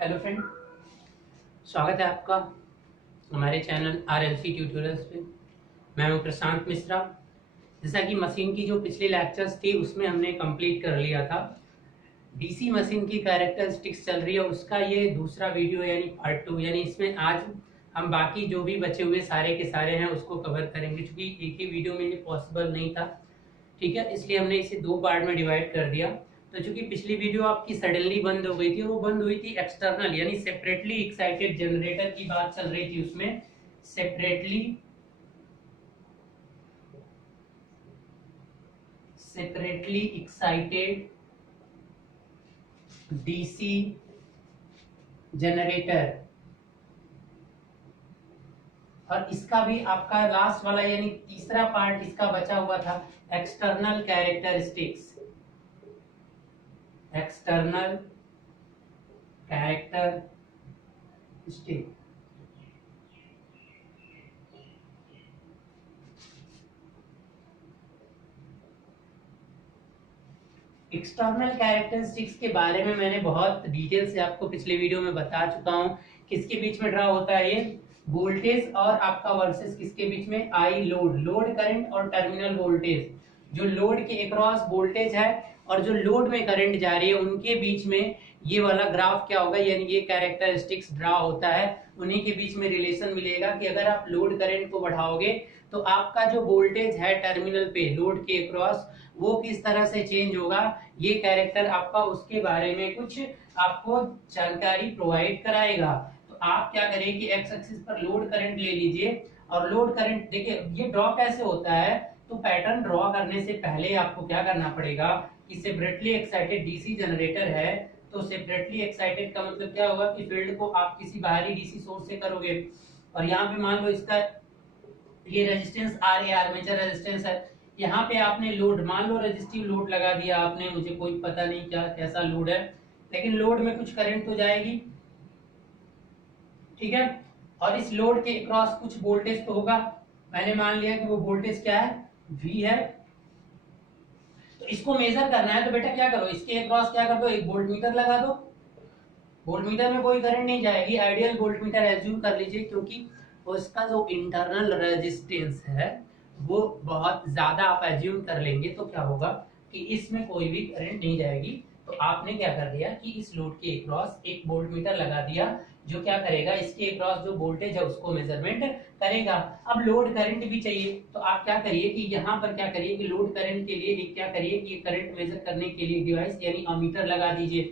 Hello friend, स्वागत है आपका हमारे चैनल RLC ट्यूटोरियल्स पे। मैं हूं प्रशांत मिश्रा। जैसा कि मशीन की जो पिछली लेक्चर्स थी उसमें हमने कंप्लीट कर लिया था। डीसी मशीन की कैरेक्टरिस्टिक्स चल रही है, उसका ये दूसरा वीडियो यानी पार्ट 2। यानी इसमें आज हम बाकी जो भी बचे हुए सारे के सारे हैं उसको कवर करेंगे, क्योंकि एक ही वीडियो में ये पॉसिबल नहीं था। ठीक है, इसलिए हमने इसे 2 पार्ट में डिवाइड कर दिया। तो चूंकि पिछली वीडियो आपकी सडनली बंद हो गई थी, वो बंद हुई थी एक्सटर्नल यानी सेपरेटली एक्साइटेड जनरेटर की बात चल रही थी। उसमें सेपरेटली एक्साइटेड डीसी जनरेटर, और इसका भी आपका लास्ट वाला यानी तीसरा पार्ट इसका बचा हुआ था external characteristics. External characteristic external characteristics के बारे में मैंने बहुत डिटेल से आपको पिछले वीडियो में बता चुका हूं। किसके बीच में ड्रा होता है ये वोल्टेज और आपका वर्सेस किसके बीच में आई लोड करंट और टर्मिनल वोल्टेज। जो लोड के अक्रॉस वोल्टेज है और जो लोड में करंट जा रही है उनके बीच में ये वाला ग्राफ क्या होगा, यानी ये कैरेक्टरिस्टिक्स ड्रा होता है। उन्हीं के बीच में रिलेशन मिलेगा कि अगर आप लोड करंट को बढ़ाओगे तो आपका जो वोल्टेज है टर्मिनल पे लोड के अक्रॉस वो किस तरह से चेंज होगा। ये कैरेक्टर आपका उसके बारे में कुछ आपको जानकारी प्रोवाइड कराएगा। तो आप क्या करें कि एक्स एक्सिस पर लोड करंट ले लीजिए, और लोड करंट देखिए ये ड्रॉ कैसे होता है। तो पैटर्न ड्रॉ करने से पहले आपको क्या करना पड़ेगा कि सेपरेटली एक्साइटेड डीसी जनरेटर है, तो सेपरेटली एक्साइटेड का मतलब क्या होगा कि फील्ड को आप किसी बाहरी डीसी सोर्स से करोगे। और यहाँ पे मान लो इसका ये resistance R A armature resistance है, यहाँ पे आपने लोड मान लो रेजिस्टिव लोड लगा दिया आपने, मुझे कोई पता नहीं क्या कैसा लोड है, लेकिन लोड में कुछ करंट तो जाएगी। ठीक है, और इस लोड के अक्रॉस कुछ वोल्टेज तो होगा। मैंने मान लिया कि वो वोल्टेज क्या है, V है। तो इसको मेजर करना है तो बेटा क्या करो, इसके अक्रॉस क्या कर दो, एक वोल्ट मीटर लगा दो। वोल्ट मीटर में कोई करंट नहीं जाएगी, आइडियल वोल्ट मीटर एज्यूम कर लीजिए, क्योंकि उसका जो इंटरनल रेजिस्टेंस है वो बहुत ज्यादा आप एज्यूम कर लेंगे तो क्या होगा कि इसमें कोई भी करंट नहीं जाएगी। तो आपने क्या कर दिया कि इस लोड के अक्रॉस एक वोल्ट मीटर लगा दिया, जो क्या करेगा इसके अक्रॉस जो वोल्टेज है उसको मेजरमेंट करेगा। अब लोड करंट भी चाहिए, तो आप क्या करिए कि यहाँ पर क्या करिए कि लोड करंट के लिए एक क्या करिए कि करंट मेजर करने के लिए डिवाइस यानी अमीटर लगा दीजिए।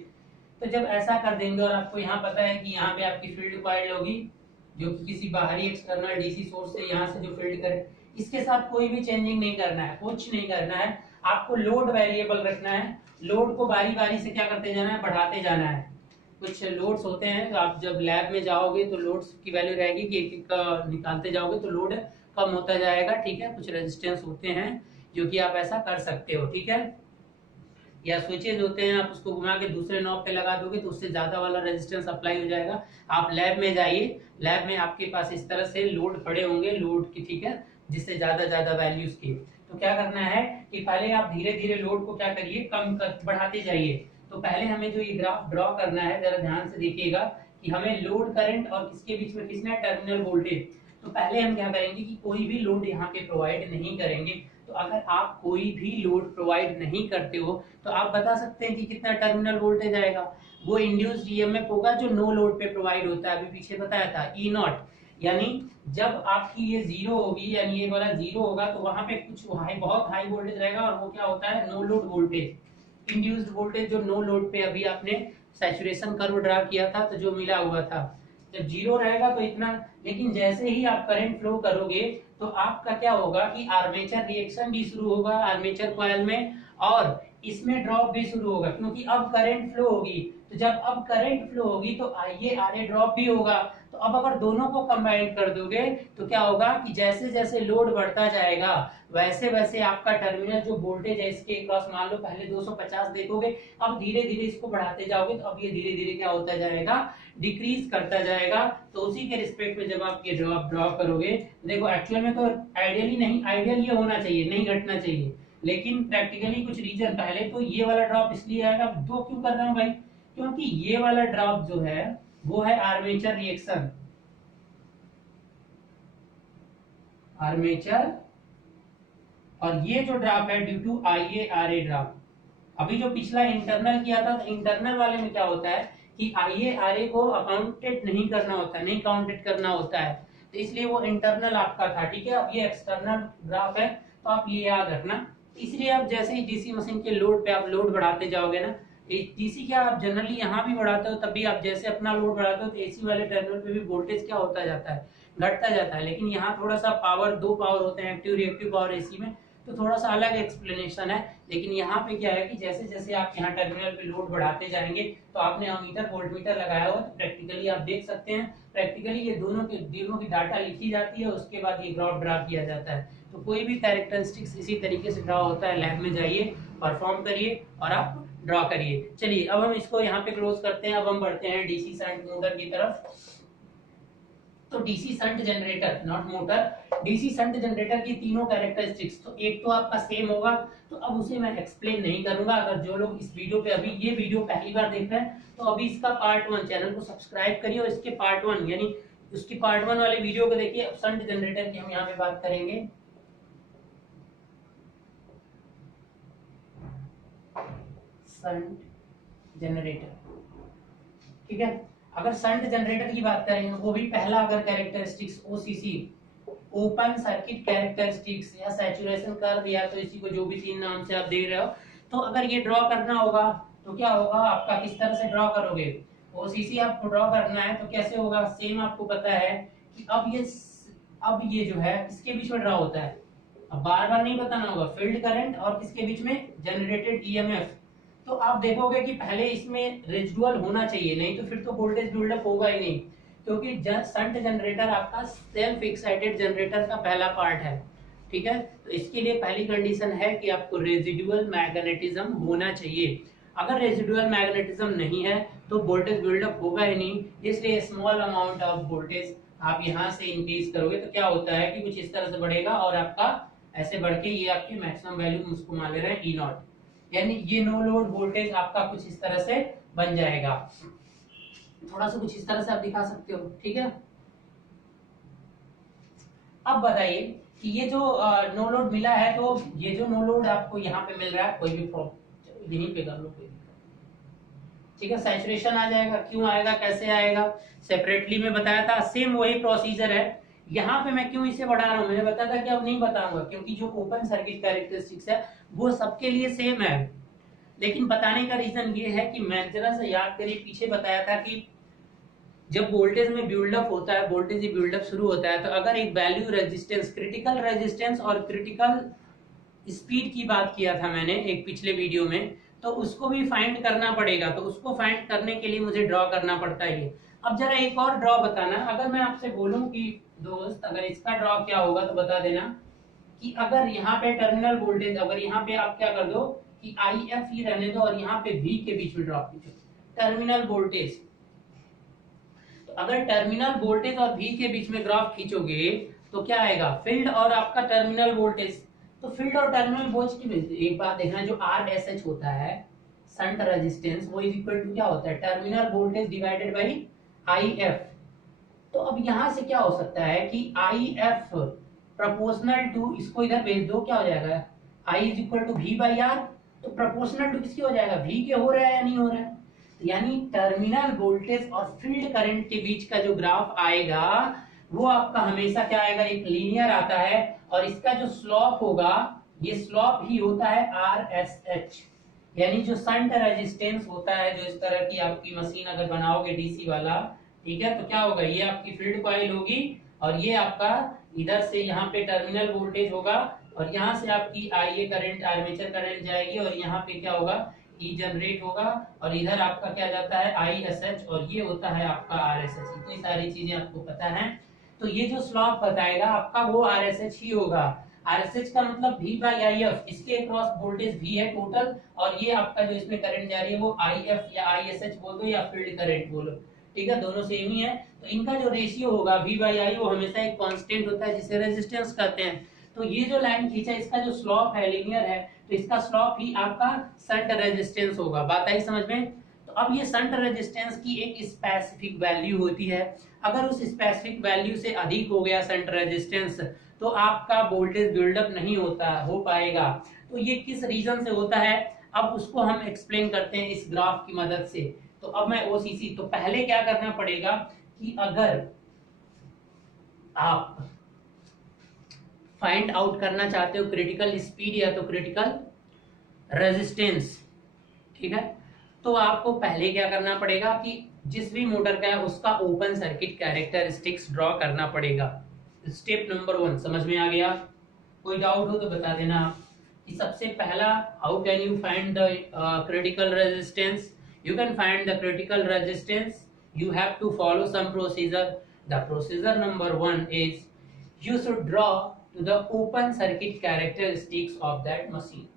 तो जब ऐसा कर देंगे और आपको यहाँ पता है कि यहाँ पे आपकी फील्ड कॉइल होगी जो कि किसी बाहरी एक्सटर्नल डीसी सोर्स से यहाँ से जो फील्ड करे, इसके साथ कोई भी चेंजिंग नहीं करना है, कुछ नहीं करना है। आपको लोड वेरिएबल रखना है, लोड को बारी बारी से क्या करते जाना है, बढ़ाते जाना है। कुछ लोड्स होते हैं, तो आप जब लैब में जाओगे तो लोड्स की वैल्यू रहेगी कि एक एक निकालते जाओगे तो लोड कम होता जाएगा। ठीक है, कुछ रेजिस्टेंस होते हैं जो कि आप ऐसा कर सकते हो। ठीक है, या स्विचेज होते हैं, आप उसको घुमा के दूसरे नॉब पे लगा दोगे तो उससे ज्यादा वाला रेजिस्टेंस अप्लाई हो जाएगा। आप लैब में जाइए, लैब में आपके पास इस तरह से लोड पड़े होंगे लोड की, ठीक है, जिससे ज्यादा वैल्यूज की। तो क्या करना है कि पहले आप धीरे धीरे लोड को क्या करिए, कम कर बढ़ाते जाइए। तो पहले हमें जो ये ग्राफ ड्रॉ करना है, जरा ध्यान से देखिएगा कि हमें लोड करंट और किसके बीच में किसने टर्मिनल वोल्टेज। तो पहले हम क्या करेंगे कि कोई भी लोड यहाँ पे प्रोवाइड नहीं करेंगे। तो अगर आप कोई भी लोड प्रोवाइड नहीं करते हो तो आप बता सकते हैं कि कितना टर्मिनल वोल्टेज आएगा। वो इंड्यूस्ड ईएमएफ होगा जो नो लोड पे प्रोवाइड होता है, अभी पीछे बताया था ई नॉट। यानी जब आपकी ये जीरो होगी यानी ये वाला जीरो होगा तो वहां पे कुछ बहुत हाई वोल्टेज रहेगा, और वो क्या होता है no load voltage. Induced voltage जो नो लोड पे अभी आपने सैचुरेशन कर्व ड्रा किया था तो जो मिला हुआ था, जब जीरो रहेगा तो इतना। लेकिन जैसे ही आप करंट फ्लो करोगे तो आपका क्या होगा कि आर्मेचर रिएक्शन भी शुरू होगा आर्मेचर कॉइल में, और इसमें ड्रॉप भी शुरू होगा, क्योंकि अब करंट फ्लो होगी। तो जब अब करंट फ्लो होगी तो आईए आरए ड्रॉप भी होगा। तो अब अगर दोनों को कंबाइन कर दोगे तो क्या होगा कि जैसे जैसे लोड बढ़ता जाएगा वैसे वैसे आपका टर्मिनल जो वोल्टेज है इसके अक्रॉस, मान लो पहले 250 देखोगे, अब धीरे धीरे इसको बढ़ाते जाओगे तो अब ये धीरे धीरे क्या होता जाएगा, डिक्रीज करता जाएगा। तो उसी के रिस्पेक्ट में जब आप ये ड्रॉ करोगे, देखो एक्चुअल में तो आइडियली नहीं, आइडियल ये होना चाहिए, नहीं घटना चाहिए, लेकिन प्रैक्टिकली कुछ रीजन, पहले तो ये वाला ड्रॉप इसलिए आएगा, दो क्यों कर रहा हूं भाई, क्योंकि ये वाला ड्रॉप जो है वो है आर्मेचर रिएक्शन, आर्मेचर, और ये जो ड्रॉप है ड्यू टू IaRa ड्रॉप। अभी जो पिछला इंटरनल किया था, तो इंटरनल वाले में क्या होता है कि IaRa को अकाउंटेड नहीं करना होता, नहीं काउंटेड करना होता है, तो इसलिए वो इंटरनल आपका था। ठीक है, अब ये एक्सटर्नल ग्राफ है, तो आप ये याद रखना। इसलिए आप जैसे ही डीसी मशीन के लोड पे आप लोड बढ़ाते जाओगे ना, डीसी क्या आप जनरली यहाँ भी बढ़ाते हो, तब भी आप जैसे अपना लोड बढ़ाते हो तो एसी वाले टर्मिनल पे भी वोल्टेज क्या होता जाता है, घटता जाता है। लेकिन यहाँ थोड़ा सा पावर, दो पावर होते हैं, एक्टिव रिएक्टिव पावर एसी में, तो थोड़ा सा अलग एक्सप्लेनेशन है। लेकिन यहाँ पे क्या है कि जैसे जैसे आप यहाँ टर्मिनल पे लोड बढ़ाते जाएंगे, तो आपने अमीटर वोल्टमीटर लगाया हो, तो प्रैक्टिकली आप देख सकते हैं, प्रैक्टिकली ये दोनों की डाटा लिखी जाती है, उसके बाद ये ग्राफ ड्रा किया जाता है। तो कोई भी कैरेक्टरिस्टिक्स इसी तरीके से ड्रा होता है। लैब में जाइए, परफॉर्म करिए और आप ड्रा करिए। चलिए अब हम इसको यहाँ पे क्लोज करते हैं। अब हम बढ़ते हैं डीसी शंट मोटर की तरफ। तो DC shunt generator, not motor, DC shunt generator की तीनों कैरेक्टरिस्टिक्स, तो एक तो आपका सेम होगा, तो अब उसे मैं एक्सप्लेन नहीं करूंगा। अगर जो लोग इस वीडियो पे अभी ये वीडियो पहली बार देख रहे हैं, तो अभी इसका पार्ट 1 चैनल को सब्सक्राइब करिए और इसके पार्ट 1 यानी उसकी पार्ट 1 वाले वीडियो को देखिए। अब शंट जनरेटर की हम यहाँ पे बात करेंगे। शंट जनरेटर, ठीक है। अगर शंट जनरेटर की बात करेंगे, वो भी पहला अगर characteristics OCC, open circuit characteristics, या सैचुरेशन कर्व, या तो इसी को जो भी तीन नाम से आप दे रहे हो, तो अगर ये ड्रॉ करना होगा तो क्या होगा आपका, किस तरह से ड्रॉ करोगे। OCC आपको ड्रॉ करना है तो कैसे होगा, सेम आपको पता है कि अब ये जो है इसके बीच में ड्रॉ होता है। अब बार बार नहीं बताना होगा, फील्ड करंट और किसके बीच में, जनरेटेड EMF। तो आप देखोगे कि पहले इसमें रेजिडुअल होना चाहिए, नहीं तो फिर तो वोल्टेज बिल्डअप होगा ही नहीं, क्योंकि शंट जनरेटर आपका सेल्फ एक्साइटेड जनरेटर का पहला पार्ट है। ठीक है, तो इसके लिए पहली कंडीशन है कि आपको रेजिडुअल मैग्नेटिज्म होना चाहिए। अगर रेजिडुअल मैग्नेटिज्म नहीं है तो वोल्टेज बिल्डअप होगा ही नहीं। इसलिए स्मॉल अमाउंट ऑफ वोल्टेज आप यहाँ से इंक्रीज करोगे तो क्या होता है कि कुछ इस तरह से बढ़ेगा, और आपका ऐसे बढ़ के ये आपकी मैक्सिमम वैल्यू उसको मान ले रहे हैं E0, यानी ये नो लोड वोल्टेज आपका कुछ इस तरह से बन जाएगा। थोड़ा सा कुछ इस तरह से आप दिखा सकते हो। ठीक है, अब बताइए कि ये जो नो लोड मिला है, तो ये जो नो लोड आपको यहाँ पे मिल रहा है, कोई भी प्रॉब्लम यहीं पे कर लो, कोई ठीक है। सैचुरेशन आ जाएगा, क्यों आएगा, कैसे आएगा, सेपरेटली में बताया था, सेम वही प्रोसीजर है। यहाँ पे मैं क्यों इसे बढ़ा रहा हूँ, मैंने बताया था कि अब नहीं बताऊंगा, क्योंकि जो ओपन सर्किट कैरेक्टरिस्टिक्स है वो सबके लिए सेम है। लेकिन बताने का रीजन ये है कि मैं जरा सा याद करिए, पीछे बताया था कि जब वोल्टेज में बिल्डअप होता है, वोल्टेज बिल्डअप शुरू होता है, तो अगर एक वैल्यू रेजिस्टेंस, क्रिटिकल रेजिस्टेंस और क्रिटिकल स्पीड की बात किया था मैंने एक पिछले वीडियो में, तो उसको भी फाइंड करना पड़ेगा। तो उसको फाइंड करने के लिए मुझे ड्रॉ करना पड़ता है। अब जरा एक और ड्रॉ बताना, अगर मैं आपसे बोलूं कि दोस्त अगर इसका ड्रॉ क्या होगा, तो बता देना कि अगर यहाँ पे टर्मिनल वोल्टेज, अगर यहाँ पे आप क्या कर दो कि IF ही रहने दो और यहाँ पे V के बीच में ड्रॉप कीजिए टर्मिनल वोल्टेज। तो अगर टर्मिनल वोल्टेज और V के बीच में ग्राफ खींचोगे तो क्या आएगा, फील्ड और आपका टर्मिनल वोल्टेज। तो फील्ड और टर्मिनल वोल्टेज की एक बात देखना, जो RSH होता है शंट रेजिस्टेंस, वो इज इक्वल टू क्या होता है, terminal voltage divided by IF। तो अब यहां से क्या हो सकता है कि IF प्रोपोर्शनल टू, इसको इधर भेज दो, क्या हो जाएगा, I is equal to V by R। तो प्रोपोर्शनल टू किसके हो जाएगा, V के हो रहा है या नहीं हो रहा है। तो यानी टर्मिनल वोल्टेज और फील्ड करंट के बीच का जो ग्राफ आएगा वो आपका हमेशा क्या आएगा, एक लीनियर आता है, और इसका जो स्लोप होगा, ये स्लोप ही होता है RSH। यानी जो शंट रेजिस्टेंस होता है, जो इस तरह की आपकी मशीन अगर बनाओगे डीसी वाला, ठीक है, तो क्या होगा, ये आपकी फील्ड कॉइल होगी, और ये आपका इधर से यहाँ पे टर्मिनल वोल्टेज होगा, और यहाँ से आपकी IA करंट, आर्मेचर करंट जाएगी, और यहाँ पे क्या होगा, E जनरेट होगा, और इधर आपका क्या जाता है ISH, और ये होता है आपका RSH। इतनी सारी चीजें आपको पता है। तो ये जो स्लोप बताएगा आपका वो RSH ही होगा। RSH का मतलब V बाई IF, इसके अक्रॉस वोल्टेज V है टोटल, और ये आपका जो इसमें करंट जा रही है वो IF या ISH बोल दो या फील्ड करंट बोलो, ठीक है, दोनों सेम ही है। तो इनका जो रेशियो होगा V बाई I, वो हमेशा एक कांस्टेंट होता है जिसे रेजिस्टेंस कहते हैं। तो ये जो लाइन खींचा, इसका जो स्लोप है लीनियर है, तो इसका स्लोप ही आपका शंट रेजिस्टेंस होगा। बात आई समझ में। तो अब ये शंट रेजिस्टेंस की एक स्पेसिफिक वैल्यू होती है। अगर उस स्पेसिफिक वैल्यू से अधिक हो गया शंट रेजिस्टेंस तो आपका वोल्टेज बिल्डअप नहीं हो पाएगा। तो ये किस रीजन से होता है, अब उसको हम एक्सप्लेन करते हैं इस ग्राफ की मदद से। तो अब मैं ओसीसी, तो पहले क्या करना पड़ेगा कि अगर आप फाइंड आउट करना चाहते हो क्रिटिकल स्पीड या तो क्रिटिकल रेजिस्टेंस, ठीक है, तो आपको पहले क्या करना पड़ेगा कि जिस भी मोटर का है उसका ओपन सर्किट कैरेक्टरिस्टिक्स ड्रॉ करना पड़ेगा। स्टेप नंबर 1 समझ में आ गया? कोई डाउट हो तो बता देना आप कि सबसे पहला, how can you find the critical resistance? You can find the critical resistance, you have to follow some procedure. The procedure number 1 is you should draw to the open circuit characteristics of that machine.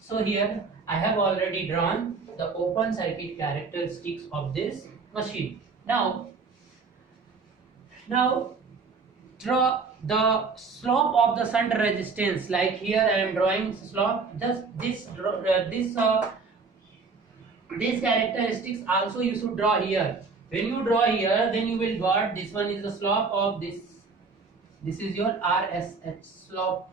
So here I have already drawn the open circuit characteristics of this machine. Now draw the slope of the shunt resistance. Like here I am drawing slope. Just these characteristics also you should draw here. When you draw here, then you will got this one is the slope of this. This is your RSH slope.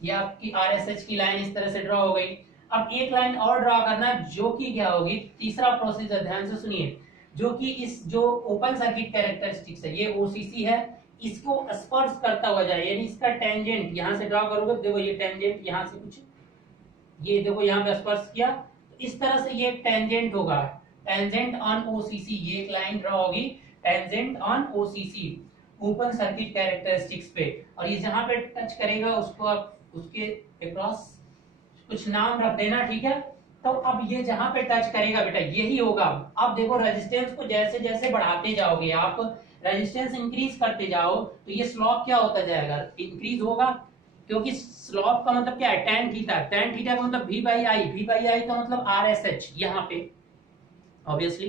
ये आपकी RSH की line इस तरह से draw हो गई। अब एक लाइन और ड्रॉ करना जो कि क्या होगी, तीसरा प्रोसीजर, ध्यान से सुनिए, जो कि इस जो ओपन सर्किट कैरेक्टरिस्टिक्स है, ये ओसीसी है, इसको स्पर्श करता हुआ जाए, यानी इसका टेंजेंट यहां से ड्रॉ करोगे, देखो ये टेंजेंट यहां से कुछ, ये देखो यहां पे स्पर्श किया, तो इस तरह से ये टेंजेंट होगा, टेंजेंट ऑन ओसीसी, ये एक लाइन ड्रॉ होगी tangent on OCC, open circuit characteristics पे, और ये जहां पे टच करेगा उसको आप उसके अक्रॉस कुछ नाम रख देना, ठीक है। तो अब ये जहां पे टच करेगा बेटा यही होगा। अब देखो रेजिस्टेंस को जैसे जैसे बढ़ाते जाओगे आप, रेजिस्टेंस इंक्रीज करते जाओ, तो ये स्लोप क्या होता जाएगा, इंक्रीज होगा, क्योंकि स्लोप का मतलब क्या है, tan थीटा, tan थीटा का मतलब v बाई आई का मतलब RSH यहाँ पे ऑब्वियसली।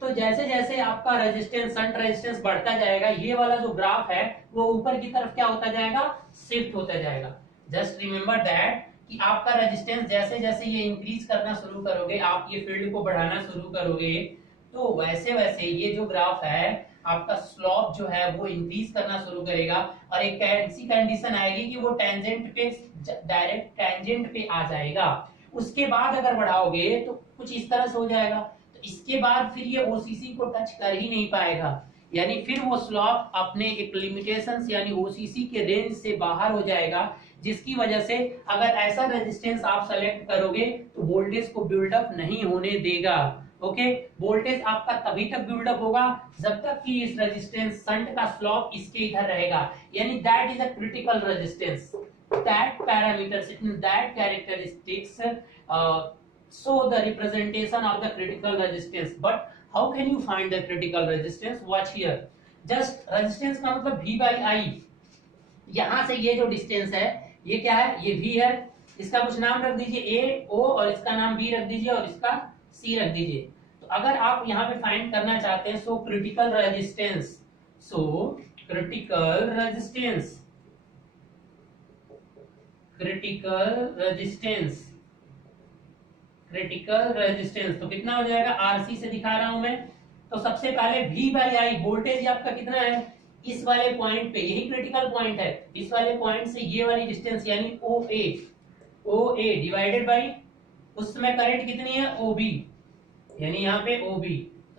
तो जैसे जैसे आपका रेजिस्टेंस, शंट रेजिस्टेंस बढ़ता जाएगा, ये वाला जो ग्राफ है वो ऊपर की तरफ क्या होता जाएगा, शिफ्ट होता जाएगा। जस्ट रिमेंबर दैट कि आपका रेजिस्टेंस जैसे जैसे ये इंक्रीज करना शुरू करोगे, आप ये फील्ड को बढ़ाना शुरू करोगे, तो वैसे वैसे ये जो ग्राफ है आपका स्लोप जो है वो इंक्रीज करना शुरू करेगा, और एक ऐसी कंडीशन आएगी कि वो टेंजेंट पे, डायरेक्ट टेंजेंट पे आ जाएगा। उसके बाद अगर बढ़ाओगे तो कुछ इस तरह से हो जाएगा, तो इसके बाद फिर ये ओसीसी को टच कर ही नहीं पाएगा, यानी फिर वो स्लोप अपने एक लिमिटेशन यानी ओसीसी के रेंज से बाहर हो जाएगा, जिसकी वजह से अगर ऐसा रेजिस्टेंस आप सेलेक्ट करोगे तो वोल्टेज को बिल्डअप नहीं होने देगा। ओके, वोल्टेज आपका तभी तक बिल्डअप होगा जब तक कि इस रेजिस्टेंस शंट का स्लोप इसके इधर रहेगा, यानी that is a critical resistance, that parameters, that characteristics show the representation of the critical resistance. But how can you find the critical resistance? Watch here. Just resistance का मतलब V by I, यहां से ये जो distance है ये क्या है, ये V है, इसका कुछ नाम रख दीजिए A O, और इसका नाम B रख दीजिए, और इसका C रख दीजिए। तो अगर आप यहाँ पे फाइंड करना चाहते हैं, so critical resistance, critical resistance तो कितना हो जाएगा, आरसी से दिखा रहा हूं मैं। तो सबसे पहले V बाई आई, वोल्टेज आपका कितना है, इस वाले पॉइंट पे, यही क्रिटिकल पॉइंट है, इस वाले पॉइंट से ये वाली डिस्टेंस यानी OA डिवाइडेड बाई उस समय करंट कितनी है, OB, यानी यहाँ पे OB,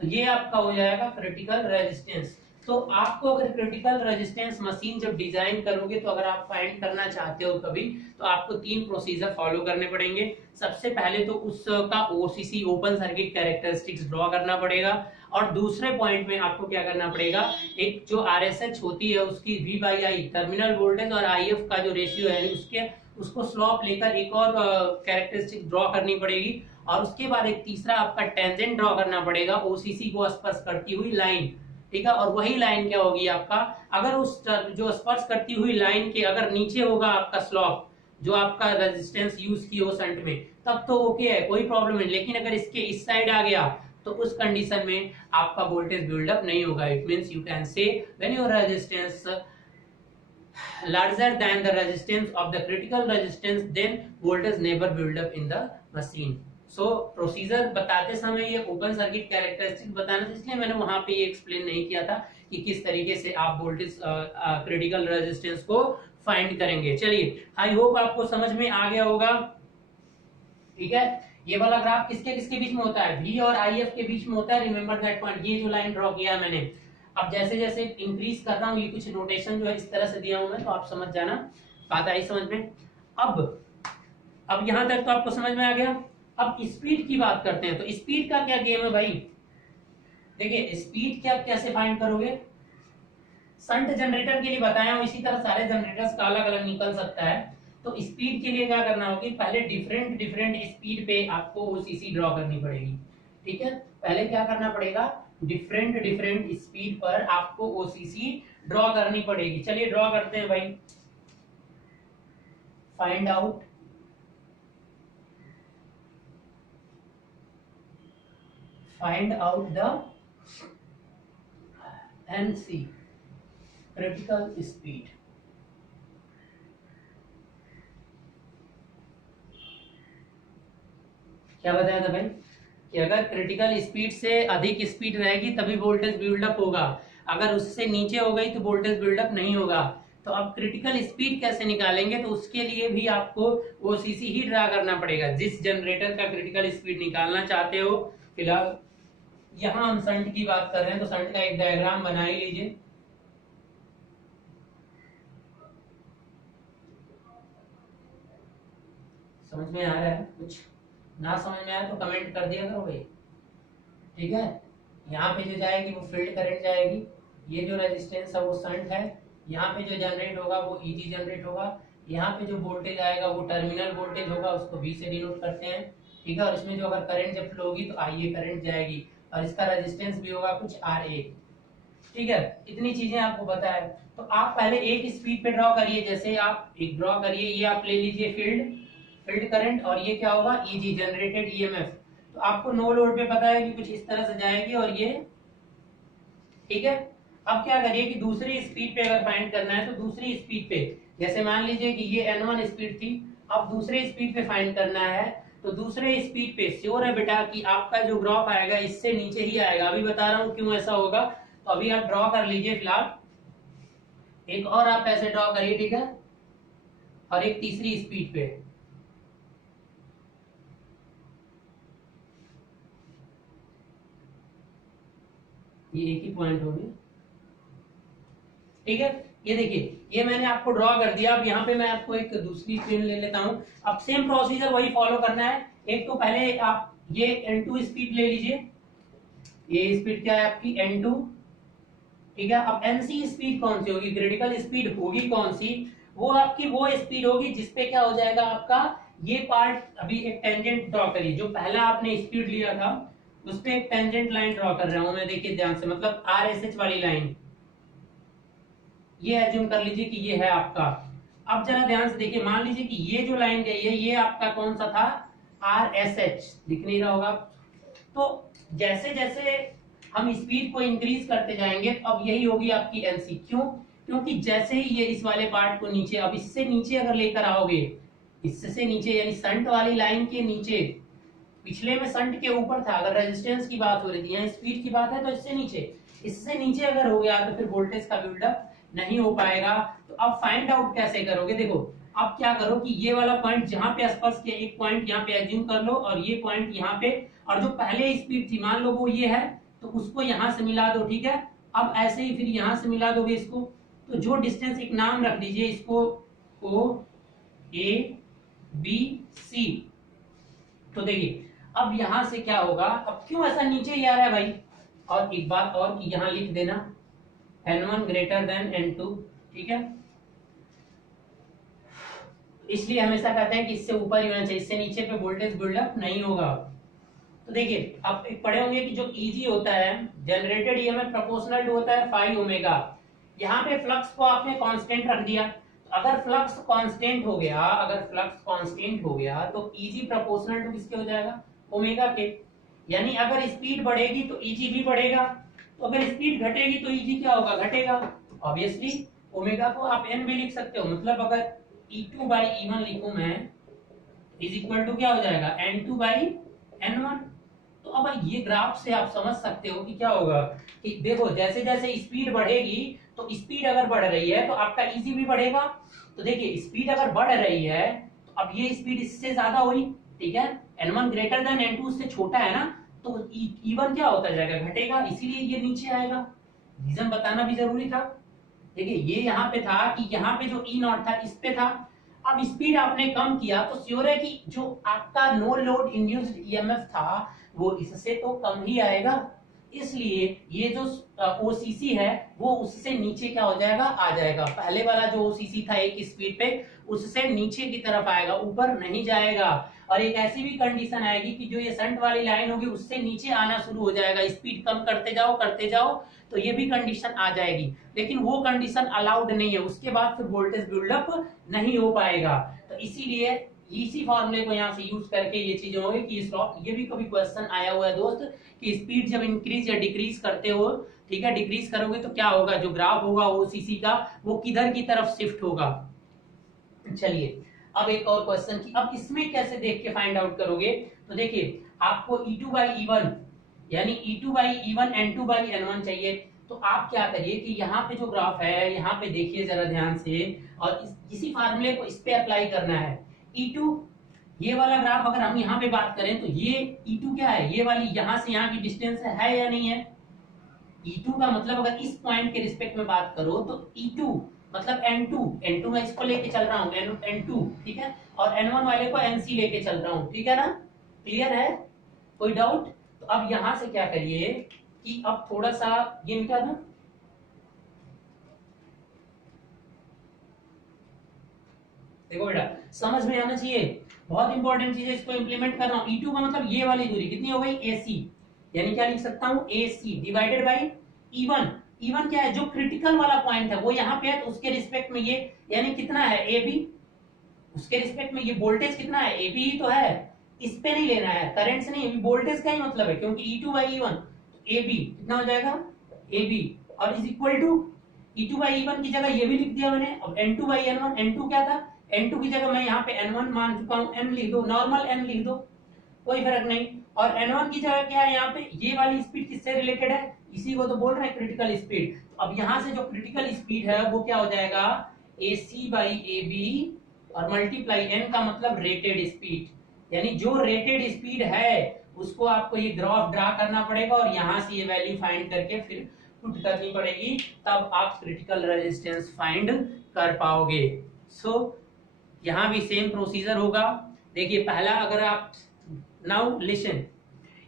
तो ये आपका हो जाएगा क्रिटिकल रेजिस्टेंस। तो आपको अगर क्रिटिकल रेजिस्टेंस मशीन जब डिजाइन करोगे, तो अगर आप फाइंड करना चाहते हो कभी, तो आपको 3 प्रोसीजर फॉलो करने पड़ेंगे। सबसे पहले तो उसका OCC, open circuit characteristics draw करना पड़ेगा, और दूसरे पॉइंट में आपको क्या करना पड़ेगा, एक जो आरएसएच होती है उसकी V by I, terminal voltage और IF का जो रेशियो है उसको स्लोप लेकर एक और कैरेक्टरिस्टिक ड्रॉ करनी पड़ेगी, और उसके बाद एक तीसरा आपका टेंजेंट ड्रॉ करना पड़ेगा, ओसीसी को स्पर्श करती हुई लाइन, ठीक है। और वही लाइन क्या होगी आपका, अगर उस जो स्पर्श करती हुई लाइन के अगर नीचे होगा आपका स्लोप, जो आपका रेजिस्टेंस यूज की हो शंट में, तब तो ओके है, कोई प्रॉब्लम नहीं। लेकिन अगर इसके इस साइड आ गया तो उस कंडीशन में आपका वोल्टेज बिल्डअप नहीं होगा। It means you can say when your resistance larger than the resistance of the critical resistance, then voltage never build up in the machine. So procedure बताते समय ये ओपन सर्किट कैरेक्टरिस्टिक बताना था, इसलिए मैंने वहां पे ये एक्सप्लेन नहीं किया था कि किस तरीके से आप वोल्टेज क्रिटिकल रेजिस्टेंस को फाइंड करेंगे। चलिए, आई होप आपको समझ में आ गया होगा। ठीक है, ये वाला ग्राफ किसके किसके बीच में होता है, V और IF के बीच में होता है। Remember that point. ये जो लाइन ड्रॉ किया है मैंने, अब जैसे जैसे इंक्रीज कर रहा हूँ, ये कुछ नोटेशन जो है इस तरह से दिया हूं मैं, तो आप समझ जाना, बात आई समझ में। अब यहां तक तो आपको समझ में आ गया। अब स्पीड की बात करते हैं, तो स्पीड का क्या गेम है भाई। देखिए, स्पीड क्या कैसे फाइंड करोगे, शंट जनरेटर के लिए बताया हूं, इसी तरह सारे जनरेटर्स का अलग अलग निकल सकता है। तो स्पीड के लिए क्या करना होगी, पहले डिफरेंट डिफरेंट स्पीड पे आपको ओसीसी ड्रॉ करनी पड़ेगी। ठीक है, पहले क्या करना पड़ेगा, डिफरेंट डिफरेंट स्पीड पर आपको ओसीसी ड्रॉ करनी पड़ेगी। चलिए ड्रॉ करते हैं भाई। Find out the NC critical speed. क्या बताया था भाई कि अगर क्रिटिकल स्पीड से अधिक स्पीड रहेगी तभी वोल्टेज बिल्डअप होगा, अगर उससे नीचे हो गई तो वोल्टेज बिल्डअप नहीं होगा। तो अब क्रिटिकल स्पीड कैसे निकालेंगे, तो उसके लिए भी आपको ओसीसी ही ड्रा करना पड़ेगा। जिस जनरेटर का क्रिटिकल स्पीड निकालना चाहते हो, फिलहाल यहां हम शंट की बात कर रहे हैं, तो शंट का एक डायग्राम बना ही लीजिए। समझ में आ रहा है, कुछ ना समझ में आया तो कमेंट कर दिया करो भाई। ठीक है, यहाँ पे जो जाएगी वो फील्ड करंट जाएगी, ये जो रेजिस्टेंस है वो शंट है, यहाँ पे जो जनरेट होगा वो ईजी जनरेट होगा, यहाँ पे जो वोल्टेज आएगा वो टर्मिनल वोल्टेज होगा, उसको V से डिनोट करते हैं। ठीक है, और इसमें जो अगर करंट जब फ्लो होगी तो IA करंट जाएगी, और इसका रेजिस्टेंस भी होगा कुछ RA। ठीक है, इतनी चीजें आपको पता है। तो आप पहले एक स्पीड पे ड्रॉ करिए, जैसे आप एक ड्रॉ करिए, ये आप ले लीजिए फील्ड करंट, और ये क्या होगा, EG जनरेटेड EMF। तो आपको नो लोड पे पता है कि कुछ इस तरह से जाएगी, और ये ठीक है। अब क्या करिए कि दूसरी स्पीड पे अगर फाइंड करना है, तो दूसरी स्पीड पे, जैसे मान लीजिए कि ये N1 स्पीड थी, अब दूसरे स्पीड पे फाइंड करना है, तो दूसरे स्पीड पे श्योर है बेटा कि आपका जो ग्राफ आएगा इससे नीचे ही आएगा। अभी बता रहा हूं क्यों ऐसा होगा। तो अभी आप ड्रॉ कर लीजिए, फिलहाल एक और आप ऐसे ड्रॉ करिए, ठीक है, और एक तीसरी स्पीड पे। ये एक ही पॉइंट होंगे। ठीक है, ये देखिए, ये मैंने आपको ड्रॉ कर दिया। अब यहाँ पे मैं आपको एक दूसरी पेन ले लेता हूं। अब सेम प्रोसीजर वही फॉलो करना है। एक तो पहले आप ये N2 स्पीड ले लीजिए, ये स्पीड क्या है आपकी N2। ठीक है, अब NC स्पीड कौन सी होगी, क्रिटिकल स्पीड होगी कौन सी, वो आपकी वो स्पीड होगी जिसपे क्या हो जाएगा आपका ये पार्ट। अभी एक टेंजेंट ड्रॉ करिए, जो पहला आपने स्पीड लिया था उस पे एक टेंजेंट लाइन ड्रॉ कर रहा हूं मैं, देखिए ध्यान से, मतलब RSH वाली लाइन, ये एज्यूम कर लीजिए कि ये है आपका। अब जरा ध्यान से देखिए, मान लीजिए कि ये जो लाइन गई है ये आपका कौन सा था, RSH, दिख नहीं रहा होगा। तो जैसे जैसे हम स्पीड को इंक्रीज करते जाएंगे, अब यही होगी आपकी NC। क्यों, क्योंकि जैसे ही ये इस वाले पार्ट को नीचे, अब इससे नीचे अगर लेकर आओगे, इससे नीचे यानी शंट वाली लाइन के नीचे, पिछले में शंट के ऊपर था, अगर रेजिस्टेंस की बात हो रही थी, यहाँ स्पीड की बात है, तो इससे नीचे अगर हो गया तो फिर वोल्टेज का बिल्डअप नहीं हो पाएगा। तो अब फाइंड आउट कैसे करोगे, देखो अब क्या करो कि ये वाला पॉइंट जहां पे स्पर्श किया, एक पॉइंट यहाँ पे एज्यूम कर लो, और ये पॉइंट यहाँ पे, और जो पहले स्पीड थी मान लो वो ये है, तो उसको यहां से मिला दो। ठीक है, अब ऐसे ही फिर यहां से मिला दोगे इसको, तो जो डिस्टेंस, एक नाम रख दीजिए इसको OABC। तो देखिए अब यहां से क्या होगा, अब क्यों ऐसा नीचे ही आ रहा है भाई, और एक बात और कि यहां लिख देना N1 ग्रेटर देन N2। ठीक है, इसलिए हमेशा कहते हैं कि इससे ऊपर ही होना चाहिए, इससे नीचे पे वोल्टेज बिल्डअप नहीं होगा। तो देखिए आप एक पढ़े होंगे कि जो EG होता है, जनरेटेड EMF प्रोपोर्शनल टू होता है फाई ओमेगा। यहाँ पे फ्लक्स को आपने कांस्टेंट रख दिया, तो अगर फ्लक्स कांस्टेंट हो गया, तो EG प्रोपोर्शनल टू किसके हो जाएगा, ओमेगा के। यानी अगर स्पीड बढ़ेगी तो EG भी बढ़ेगा, तो अगर स्पीड घटेगी तो EG क्या होगा, घटेगा। ऑब्वियसली ओमेगा को आप n भी लिख सकते हो, मतलब अगर E2 बाई E1 लिखूं मैं, इज इक्वल टू क्या हो जाएगा, N2 बाई N1। तो अब ये ग्राफ से आप समझ सकते हो कि क्या होगा कि देखो जैसे जैसे स्पीड बढ़ेगी, तो स्पीड अगर बढ़ रही है तो आपका इजी भी बढ़ेगा। तो देखिए स्पीड अगर बढ़ रही है तो अब ये स्पीड इससे ज्यादा हुई, ठीक है, N1 ग्रेटर देन N2 उससे छोटा है ना, तो E1 क्या होता जाएगा, घटेगा, इसीलिए ये नीचे आएगा। रीजन बताना भी जरूरी था। देखिए ये यहाँ पे था कि यहाँ पे जो ई नॉट था इस पे था, अब स्पीड आपने कम किया तो श्योर है कि जो आपका नो लोड इंड्यूस्ड ईएमएफ था वो इससे तो कम ही आएगा, इसलिए ये जो ओसीसी है वो उससे नीचे क्या हो जाएगा, आ जाएगा। पहले वाला जो ओसीसी था एक स्पीड पे उससे नीचे की तरफ आएगा, ऊपर नहीं जाएगा। और एक ऐसी भी कंडीशन आएगी कि जो ये संट वाली लाइन होगी उससे नीचे आना शुरू हो जाएगा, स्पीड कम करते जाओ तो ये भी कंडीशन आ जाएगी, लेकिन वो कंडीशन अलाउड नहीं है, उसके बाद फिर वोल्टेज बिल्डअप नहीं हो पाएगा। तो इसीलिए इसी फॉर्मूले को यहाँ से यूज करके ये चीजें होगी कि ये भी कभी क्वेश्चन आया हुआ है दोस्त कि स्पीड जब इंक्रीज या डिक्रीज करते हो, ठीक है, डिक्रीज करोगे तो क्या होगा, जो ग्राफ होगा ओसीसी का वो किधर की तरफ शिफ्ट होगा। चलिए अब एक और क्वेश्चन की, अब इसमें कैसे देख के फाइंड आउट करोगे, तो देखिए आपको E2 by E1 यानी E2 by E1 N2 by N1 चाहिए। तो आप क्या करिए कि यहाँ पे जो ग्राफ है यहाँ पे देखिए जरा ध्यान से, और इसी फार्मूले को इस पे अप्लाई करना है। E2 ये वाला ग्राफ अगर हम यहाँ पे बात करें तो ये E2 क्या है, ये वाली यहाँ से यहाँ की डिस्टेंस है या नहीं है। E2 का मतलब अगर इस पॉइंट के रिस्पेक्ट में बात करो तो E2 मतलब N2 मैं इसको लेके चल रहा हूँ N2, ठीक है, और N1 वाले को NC लेके चल रहा हूँ, ठीक है ना, क्लियर है, कोई डाउट। तो अब यहां से क्या करिए कि अब थोड़ा सा ये मिटा दो, देखो बेटा समझ में आना चाहिए, बहुत इंपॉर्टेंट चीज है, इसको इंप्लीमेंट कर रहा हूं। E2 का मतलब ये वाली दूरी कितनी हो गई, AC, यानी क्या लिख सकता हूं, AC डिवाइडेड बाई E1 क्या है, जो क्रिटिकल वाला पॉइंट है वो यहाँ पे है, तो उसके रिस्पेक्ट में ये यानी कितना है AB, उसके रिस्पेक्ट में ये वोल्टेज कितना है, AB ही तो है, इस पे नहीं लेना है, करंट से नहीं, वोल्टेज का ही मतलब है, क्योंकि E2 by E1 तो AB कितना हो जाएगा, AB और is equal to E2 by E1 की जगह ये भी लिख दिया मैंने। अब N2 by N1, N2 क्या था, N2 की जगह मैं यहाँ पे N1 मान चुका हूँ, N लिख दो, नॉर्मल N लिख दो, कोई फर्क नहीं। और N1 की जगह क्या है, यहाँ पे ये वाली स्पीड किससे रिलेटेड है, इसी को तो बोल रहे हैं क्रिटिकल स्पीड। अब यहाँ से जो क्रिटिकल स्पीड है वो क्या हो जाएगा, AC by AB और मल्टीप्लाई N का मतलब रेटेड स्पीड, यानी जो रेटेड स्पीड है उसको आपको ये ग्राफ ड्रा करना पड़ेगा और यहां से ये वैल्यू फाइंड करके फिर पुट करनी पड़ेगी, तब आप क्रिटिकल रेजिस्टेंस फाइंड कर पाओगे। सो यहां भी सेम प्रोसीजर होगा। देखिए पहला अगर आप now listen,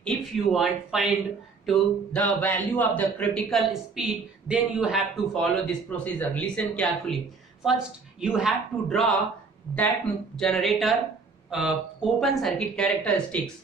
if you want find to the value of the critical speed, then you have to follow this procedure. Listen carefully. First you have to draw that generator open circuit characteristics,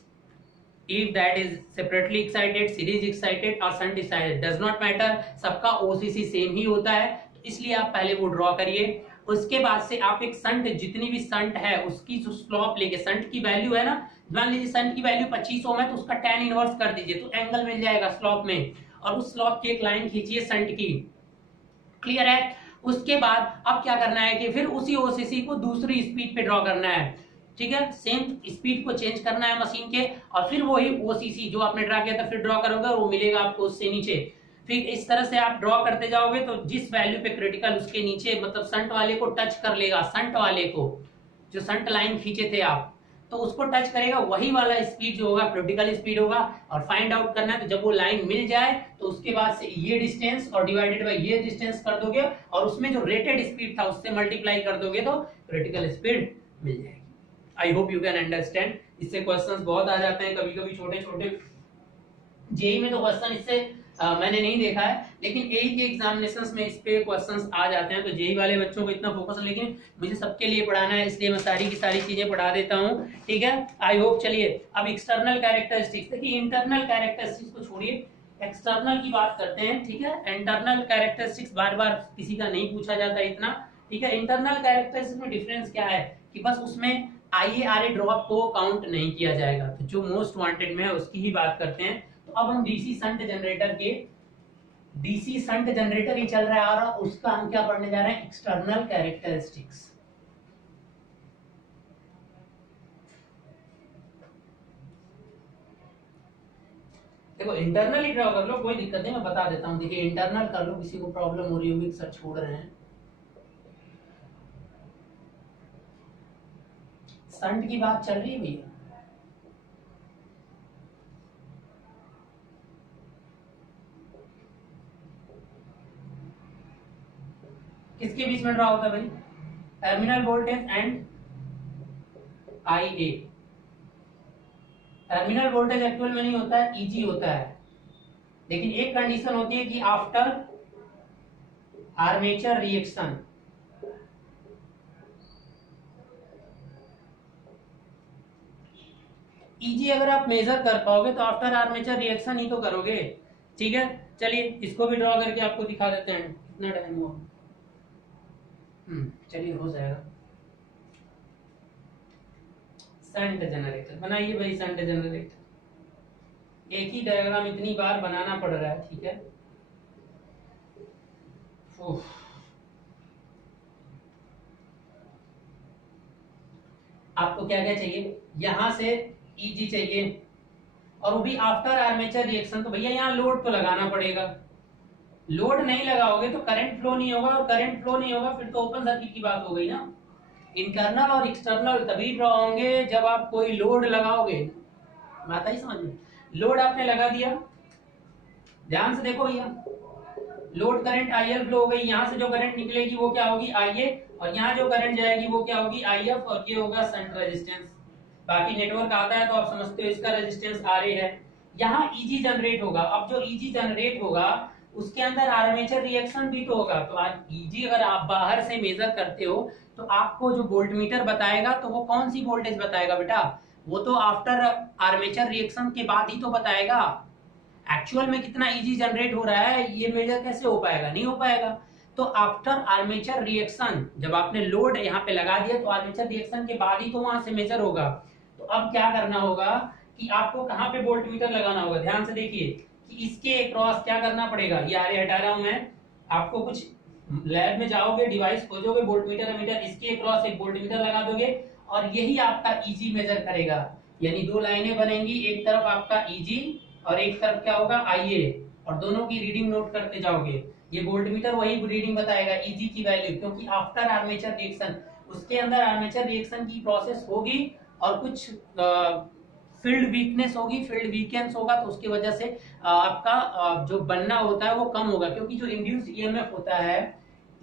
if that is separately excited, series excited or shunt excited does not matter, सबका OCC same ही होता है, तो इसलिए आप पहले वो draw करिए। उसके बाद से आप एक संट, जितनी भी संट है उसकी जो स्लॉप लेके, संट की वैल्यू है ना, मान लीजिए संट की वैल्यू 25 ओम है तो उसका tan इनवर्स कर दीजिए तो एंगल मिल जाएगा स्लॉप में, और उस स्लॉप की एक लाइन खींचिए संट की, क्लियर है। उसके बाद अब क्या करना है कि फिर उसी ओसीसी को दूसरी स्पीड पे ड्रॉ करना है, ठीक है, सेम स्पीड को चेंज करना है मशीन के, और फिर वही ओसीसी जो आपने ड्रा किया था फिर ड्रॉ करोगे और वो मिलेगा आपको उससे नीचे। फिर इस तरह से आप ड्रॉ करते जाओगे तो जिस वैल्यू पे क्रिटिकल उसके नीचे मतलब संट वाले को टच कर लेगा, संट वाले को जो संट लाइन खींचे थे आप तो उसको टच करेगा, वही वाला स्पीड जो होगा क्रिटिकल स्पीड होगा। और फाइंड आउट करना है तो जब वो लाइन मिल जाए तो उसके बाद से ये डिस्टेंस और डिवाइडेड बाय ये डिस्टेंस कर दोगे और उसमें जो रेटेड स्पीड था उससे मल्टीप्लाई कर दोगे तो क्रिटिकल स्पीड मिल जाएगी। I hope you can understand. इससे क्वेश्चंस बहुत आ जाते हैं कभी कभी छोटे छोटे, जेई में तो क्वेश्चन इससे मैंने नहीं देखा है, लेकिन एई के एग्जामिनेशंस में इस पे क्वेश्चंस आ जाते हैं, तो जेई वाले बच्चों को इतना फोकस, लेकिन मुझे सबके लिए पढ़ाना है इसलिए मैं सारी की सारी चीजें पढ़ा देता हूँ, ठीक है, आई होप। चलिए अब एक्सटर्नल कैरेक्टरिस्टिक्स, देखिए इंटरनल कैरेक्टरिस्टिक्स को छोड़िए, एक्सटर्नल की बात करते हैं, ठीक है। इंटरनल कैरेक्टरिस्टिक्स बार बार किसी का नहीं पूछा जाता इतना, ठीक है। इंटरनल कैरेक्टरिस्टिक्स में डिफरेंस क्या है कि बस उसमें IARA ड्रॉप को काउंट नहीं किया जाएगा, तो जो मोस्ट वांटेड में है उसकी ही बात करते हैं। तो अब हम डीसी संट जनरेटर ही चल रहा है आ रहा, उसका हम क्या पढ़ने जा रहे हैं, एक्सटर्नल कैरेक्टरिस्टिक्स। देखो इंटरनली ड्रॉ कर लो, कोई दिक्कत नहीं, मैं बता देता हूँ। देखिए इंटरनल कर लो, किसी को प्रॉब्लम हो रही होगी सर छोड़ रहे हैं। संट की बात चल रही है भैया, किसके बीच में ड्रॉ होता है भाई? Terminal voltage and I A. Terminal voltage actual में नहीं होता है, ईजी होता है, लेकिन एक कंडीशन होती है कि आफ्टर आर्मेचर रिएक्शन, ईजी अगर आप मेजर कर पाओगे तो आफ्टर आर्मेचर रिएक्शन ही तो करोगे। ठीक है, चलिए इसको भी ड्रॉ करके आपको दिखा देते हैं। कितना टाइम हुआ? चलिए हो जाएगा। शंट जनरेटर बनाइए भाई, शंट जनरेटर। एक ही डायग्राम इतनी बार बनाना पड़ रहा है, ठीक है। आपको क्या क्या चाहिए? यहां से ईजी चाहिए, और वो भी आफ्टर आर्मेचर रिएक्शन। तो भैया यहाँ लोड तो लगाना पड़ेगा, लोड नहीं लगाओगे तो करंट फ्लो नहीं होगा, और करंट फ्लो नहीं होगा फिर तो ओपन सर्किट की बात हो गई ना। इंटरनल और एक्सटर्नल तभी ड्रॉ होंगे जब आप कोई लोड लगाओगे। बात ही समझ में? लोड आपने लगा दिया, ध्यान से देखो भैया, लोड करंट आईएल फ्लो हो गई, यहाँ से जो करंट निकलेगी वो क्या होगी? आईए, और यहाँ जो करंट जाएगी वो क्या होगी? आईएफ, और ये होगा शंट रेजिस्टेंस। बाकी नेटवर्क आता है तो आप समझते हो इसका रेजिस्टेंस आरए है। यहाँ ईजी जनरेट होगा। अब जो ईजी जनरेट होगा उसके अंदर आर्मेचर रिएक्शन भी तो होगा। तो ईजी अगर आप बाहर से मेजर करते हो तो आपको जो वोल्टमीटर बताएगा तो वो कौन सी वोल्टेज बताएगा बेटा? वो तो आफ्टर आर्मेचर रिएक्शन के बाद ही तो बताएगा। एक्चुअल में कितना ईजी जनरेट हो रहा है ये मेजर कैसे हो पाएगा? नहीं हो पाएगा। तो आफ्टर आर्मेचर रिएक्शन जब आपने लोड यहाँ पे लगा दिया तो आर्मेचर रिएक्शन के बाद ही तो वहां से मेजर होगा। तो अब क्या करना होगा कि आपको कहाँ पे वोल्टमीटर लगाना होगा? ध्यान से देखिए कि इसके क्रॉस क्या करना पड़ेगा। ये आरे हटा रहा हूं मैं, आपको कुछ लैब में जाओगे, डिवाइस खोजोगे, वोल्टमीटर एमीटर, इसके क्रॉस एक वोल्टमीटर लगा दोगे और यही आपका ईजी मेजर करेगा। यानी दो लाइनें बनेंगी, एक तरफ आपका ईजी और एक तरफ क्या होगा? आईए, और दोनों की रीडिंग नोट करते जाओगे। ये वोल्टमीटर वही रीडिंग बताएगा ईजी की वैल्यू, क्योंकि आफ्टर आर्मेचर रिएक्शन उसके अंदर आर्मेचर रिएक्शन की प्रोसेस होगी और कुछ फील्ड वीकनेस होगी, फील्ड वीकेंस होगा, तो उसकी वजह से आपका जो बनना होता है वो कम होगा। क्योंकि जो इंड्यूस्ड ईएमएफ होता है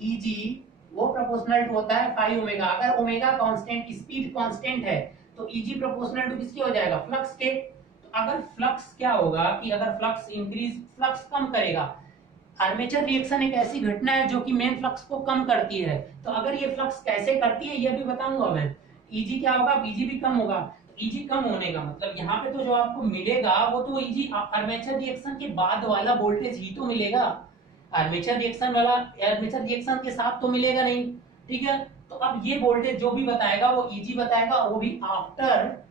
ईजी वो प्रोपोर्शनल टू होता है फाई ओमेगा। अगर ओमेगा कांस्टेंट, स्पीड कांस्टेंट है तो ईजी प्रोपोर्शनल टू किसके हो जाएगा? फ्लक्स के। तो अगर फ्लक्स क्या होगा कि अगर फ्लक्स इंक्रीज, फ्लक्स कम करेगा। आर्मेचर रिएक्शन एक ऐसी घटना है जो कि मेन फ्लक्स को कम करती है। तो अगर ये फ्लक्स कैसे करती है ये भी बताऊंगा मैं। ईजी क्या होगा? ईजी भी कम होगा। ईजी कम होने का मतलब यहाँ पे तो जो आपको मिलेगा वो तो ईजी आर्मेचर रिएक्शन के बाद वाला वोल्टेज ही तो मिलेगा। आर्मेचर रिएक्शन वाला आर्मेचर रिएक्शन के साथ तो मिलेगा नहीं, ठीक है। तो अब ये वोल्टेज जो भी बताएगा वो ईजी बताएगा, वो भी आफ्टर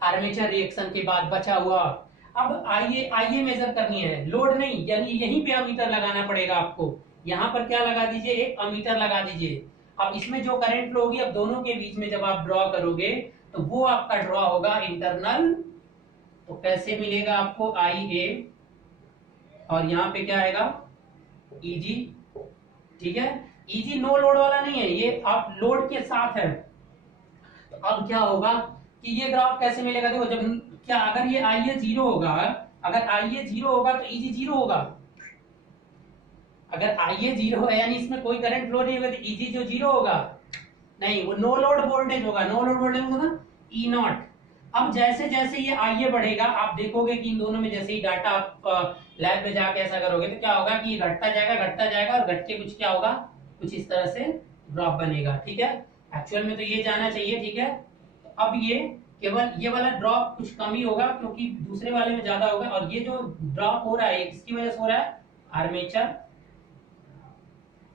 आर्मेचर रिएक्शन के बाद बचा हुआ। अब आइए मेजर करनी है, लोड नहीं, यानी यहीं पे अमीटर लगाना पड़ेगा आपको। यहाँ पर क्या लगा दीजिए? एक अमीटर लगा दीजिए। अब इसमें जो करंट फ्लो होगी, अब दोनों के बीच में जब आप ड्रॉ करोगे तो वो आपका ड्रॉ होगा इंटरनल। तो कैसे मिलेगा आपको? आई ए, और यहाँ पे क्या आएगा? ईजी, ठीक है। ईजी नो लोड वाला नहीं है, ये आप लोड के साथ है। तो अब क्या होगा कि ये ग्राफ कैसे मिलेगा? देखो जब क्या अगर ये आई ए जीरो होगा, अगर आई ए जीरो होगा तो ईजी जीरो होगा। अगर आई ए जीरो है यानी इसमें कोई करंट फ्लो नहीं होगा तो ईजी जो जीरो होगा नहीं, वो नो लोड वोल्टेज होगा। नो लोड वोल्टेज होगा ना ई नॉट। अब जैसे जैसे ये आईए बढ़ेगा आप देखोगे कि इन दोनों में जैसे ही डाटा आप लैब में जाके ऐसा करोगे तो क्या होगा कि ये घटता जाएगा और घट के कुछ क्या होगा? कुछ इस तरह से ड्रॉप बनेगा, ठीक है। एक्चुअल में तो ये जाना चाहिए, ठीक है। तो अब ये केवल ये वाला ड्रॉप कुछ कम ही होगा क्योंकि दूसरे वाले में ज्यादा होगा, और ये जो ड्रॉप हो रहा है किसकी वजह से हो रहा है? Armature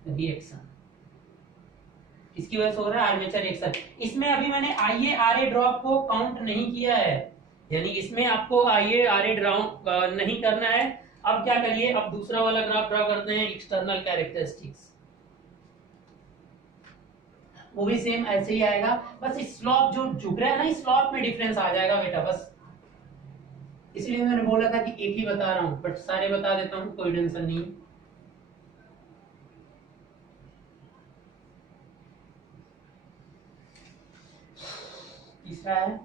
reaction. किसकी वजह से हो रहा है? Armature reaction. इसमें अभी मैंने आईए आरए ड्रॉप को काउंट नहीं किया है, यानी इसमें आपको आईए आरए ड्रॉप नहीं करना है। अब क्या करिए, अब दूसरा वाला ग्राफ ड्रॉ करते हैं, एक्सटर्नल कैरेक्टरिस्टिक्स। वो भी सेम ऐसे ही आएगा, बस स्लोप जो झुक रहा है ना, स्लोप में डिफरेंस आ जाएगा बेटा, बस इसलिए मैंने बोला था कि एक ही बता रहा हूं, बट सारे बता देता हूं, कोई टेंशन नहीं। तीसरा है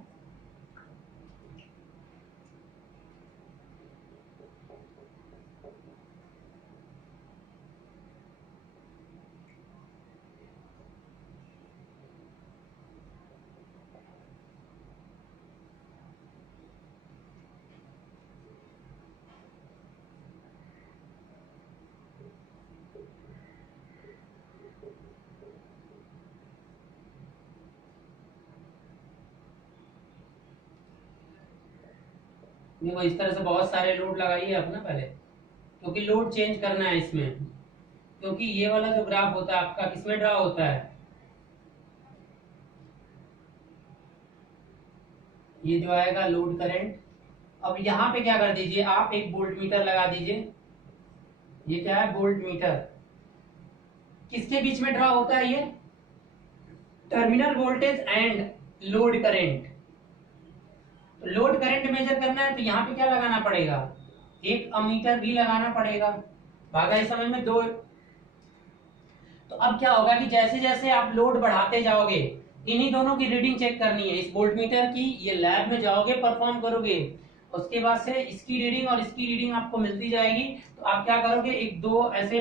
देखो, इस तरह से बहुत सारे लोड लगाइए आप ना पहले, क्योंकि लोड चेंज करना है इसमें, क्योंकि ये वाला जो ग्राफ होता है आपका किसमें ड्रा होता है, ये जो आएगा लोड करंट। अब यहाँ पे क्या कर दीजिए आप, एक वोल्ट मीटर लगा दीजिए। ये क्या है, वोल्ट मीटर। किसके बीच में ड्रा होता है ये, terminal voltage and load current. तो लोड करंट मेजर करना है तो यहाँ पे क्या लगाना पड़ेगा, एक अमीटर भी लगाना पड़ेगा। भागा इस समय में दो। तो अब क्या होगा कि जैसे जैसे आप लोड बढ़ाते जाओगे, इन्हीं दोनों की रीडिंग चेक करनी है, इस वोल्टमीटर की। ये लैब में जाओगे, परफॉर्म करोगे, उसके बाद से इसकी रीडिंग और इसकी रीडिंग आपको मिलती जाएगी। तो आप क्या करोगे, एक दो ऐसे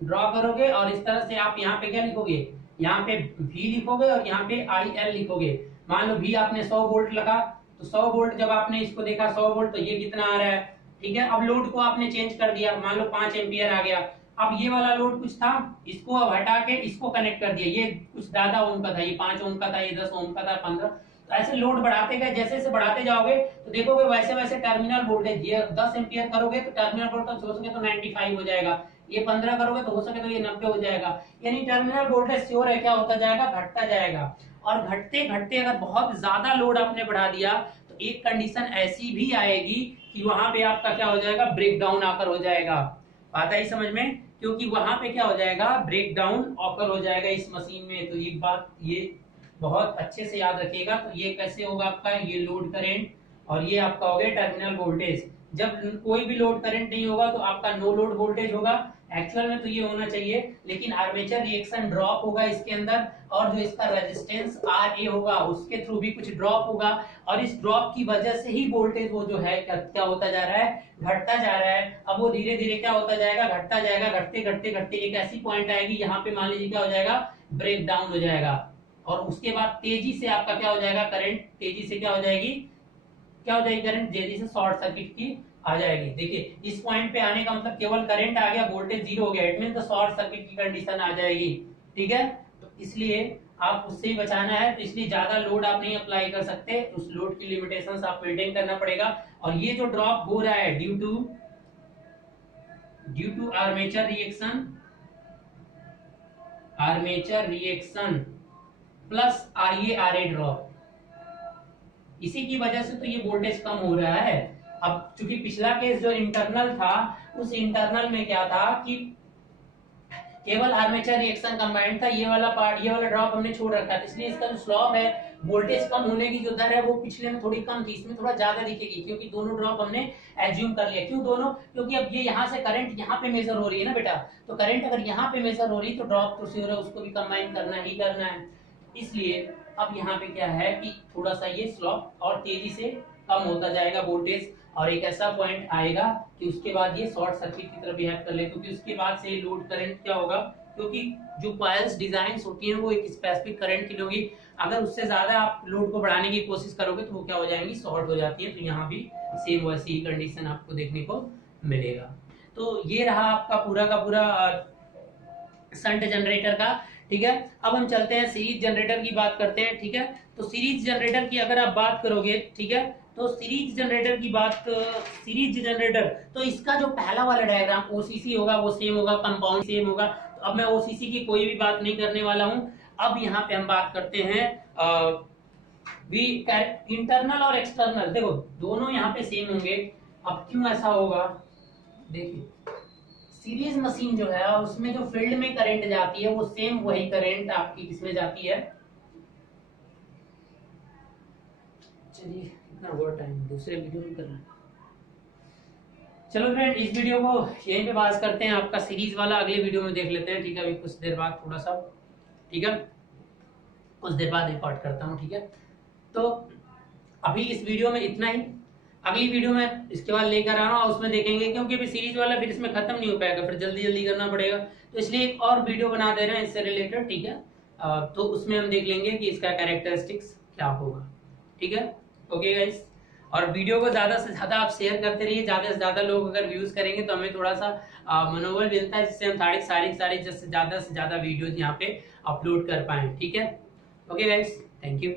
ड्रॉ करोगे और इस तरह से आप यहाँ पे क्या लिखोगे, यहाँ पे V लिखोगे और यहाँ पे IL लिखोगे। मान लो V आपने 100 वोल्ट लगा, तो 100 वोल्ट जब आपने इसको देखा 100 वोल्ट, तो ये कितना आ रहा है, ठीक है। अब लोड को आपने चेंज कर दिया, मान लो 5 एम्पियर आ गया। अब ये वाला लोड कुछ था, इसको अब हटा के इसको कनेक्ट कर दिया, ये कुछ ज्यादा ओम का था, ये 5 ओम का था, ये 10 ओम का था, 15। तो ऐसे लोड बढ़ाते गए, जैसे जैसे बढ़ाते जाओगे तो देखोगे वैसे वैसे टर्मिनल वोल्टेज, ये 10 एम्पियर करोगे तो टर्मिनल वोल्टेज हो सके तो 95 हो जाएगा, ये 15 करोगे तो हो सके तो ये 90 हो जाएगा। यानी टर्मिनल वोल्टेज श्योर है क्या होता जाएगा, घटता जाएगा। और घटते घटते अगर बहुत ज्यादा लोड आपने बढ़ा दिया तो एक कंडीशन ऐसी भी आएगी कि वहां पे आपका क्या हो जाएगा, ब्रेक डाउन आकर हो जाएगा। आता है समझ में, क्योंकि वहां पे क्या हो जाएगा, ब्रेक डाउन ऑकर हो जाएगा इस मशीन में। तो ये बात ये बहुत अच्छे से याद रखिएगा। तो ये कैसे होगा आपका, ये लोड करंट और ये आपका हो गया टर्मिनल वोल्टेज। जब कोई भी लोड करंट नहीं होगा तो आपका नो लोड वोल्टेज होगा। एक्चुअल में तो ये होना चाहिए, लेकिन आर्मेचर रिएक्शन ड्रॉप होगा इसके अंदर, और जो इसका रेजिस्टेंस RA होगा उसके थ्रू भी कुछ ड्रॉप होगा, और इस ड्रॉप की वजह से ही वोल्टेज वो जो है क्या होता जा रहा है, घटता जा रहा है। अब वो धीरे धीरे क्या होता जाएगा, घटता जाएगा, घटते घटते घटते एक ऐसी पॉइंट आएगी यहाँ पे मान लीजिए क्या हो जाएगा, ब्रेक डाउन हो जाएगा। और उसके बाद तेजी से आपका क्या हो जाएगा, करंट तेजी से क्या हो जाएगी, क्या हो जाएगी, करंट तेजी से शॉर्ट सर्किट की आ जाएगी। देखिए इस पॉइंट पे आने का मतलब केवल करंट आ गया, वोल्टेज जीरो हो गया, इट मीन तो शॉर्ट सर्किट की कंडीशन आ जाएगी, ठीक है। तो इसलिए आप उससे ही बचाना है, तो इसलिए ज्यादा लोड आप नहीं अप्लाई कर सकते, उस लोड की लिमिटेशंस आप मेंटेन करना पड़ेगा। और ये जो ड्रॉप हो रहा है due to armature reaction plus RA drop, इसी की वजह से तो ये वोल्टेज कम हो रहा है। अब चूंकि पिछला केस जो इंटरनल था, उस इंटरनल में क्या था कि केवल आर्मेचर रिएक्शन कंबाइंड था, ये वाला पार्ट, ये वाला ड्रॉप हमने छोड़ रखा था, इसलिए इसका जो स्लॉप है, वोल्टेज कम होने की जो दर है वो पिछले में थोड़ी कम थी, इसमें थोड़ा ज्यादा दिखेगी, क्योंकि दोनों ड्रॉप हमने एज्यूम कर लिया। क्यों दोनों, क्योंकि अब ये यहाँ से करंट यहाँ पे मेजर हो रही है ना बेटा, तो करंट अगर यहाँ पे मेजर हो रही तो ड्रॉप तो श्योर है उसको भी कंबाइन करना ही करना है। इसलिए अब यहाँ पे क्या है कि थोड़ा सा ये स्लॉप और तेजी से कम होता जाएगा वोल्टेज, और एक ऐसा पॉइंट आएगा कि उसके बाद ये शॉर्ट सर्किट की तरफ बिहेव कर ले, क्योंकि उसके बाद से लोड करंट क्या होगा, क्योंकि जो कॉइल्स डिजाइन होती हैं वो एक स्पेसिफिक करंट की होगी, अगर उससे ज्यादा आप लोड को बढ़ाने की कोशिश करोगे तो वो क्या हो जाएंगी, शॉर्ट हो जाती है। तो यहाँ भी सेम वैसी ही कंडीशन आपको देखने को मिलेगा। तो ये रहा आपका पूरा का पूरा शंट जनरेटर का, ठीक है। अब हम चलते हैं सीरीज जनरेटर की बात करते हैं, ठीक है। तो सीरीज जनरेटर की अगर आप बात करोगे, ठीक है, तो सीरीज जनरेटर की बात, सीरीज जनरेटर तो इसका जो पहला वाला डायग्राम OCC होगा वो सेम होगा, कंपाउंड सेम होगा। तो अब मैं OCC की कोई भी बात नहीं करने वाला हूं। अब यहाँ पे हम बात करते हैं इंटरनल और एक्सटर्नल। देखो दोनों यहाँ पे सेम होंगे। अब क्यों ऐसा होगा, देखिए सीरीज मशीन जो है उसमें जो फील्ड में करंट जाती है वो सेम वही करंट आपकी किसमें जाती है, चलिए इतना हुआ टाइम, दूसरे वीडियो में करना। चलो फ्रेंड, इस वीडियो को यहीं पे पास करते हैं। आपका सीरीज वाला अगले वीडियो में देख लेते हैं, ठीक है। अभी कुछ देर बाद थोड़ा सा, ठीक है, कुछ देर बाद रिकॉर्ड करता हूँ, ठीक है। तो अभी इस वीडियो में इतना ही। अगली वीडियो में इसके बाद लेकर आ रहा हूँ, उसमें देखेंगे, क्योंकि अभी सीरीज वाला फिर इसमें खत्म नहीं हो पाएगा, फिर जल्दी जल्दी करना पड़ेगा, तो इसलिए एक और वीडियो बना दे रहे हैं इससे रिलेटेड, ठीक है। तो उसमें हम देख लेंगे कि इसका कैरेक्टरिस्टिक्स क्या होगा, ठीक है। ओके गाइस, और वीडियो को ज्यादा से ज्यादा आप शेयर करते रहिए। ज्यादा से ज्यादा लोग अगर व्यूज करेंगे तो हमें थोड़ा सा मनोबल मिलता है, जिससे हम सारी ज्यादा से ज्यादा वीडियोज यहाँ पे अपलोड कर पाए, ठीक है। Okay guys, thank you.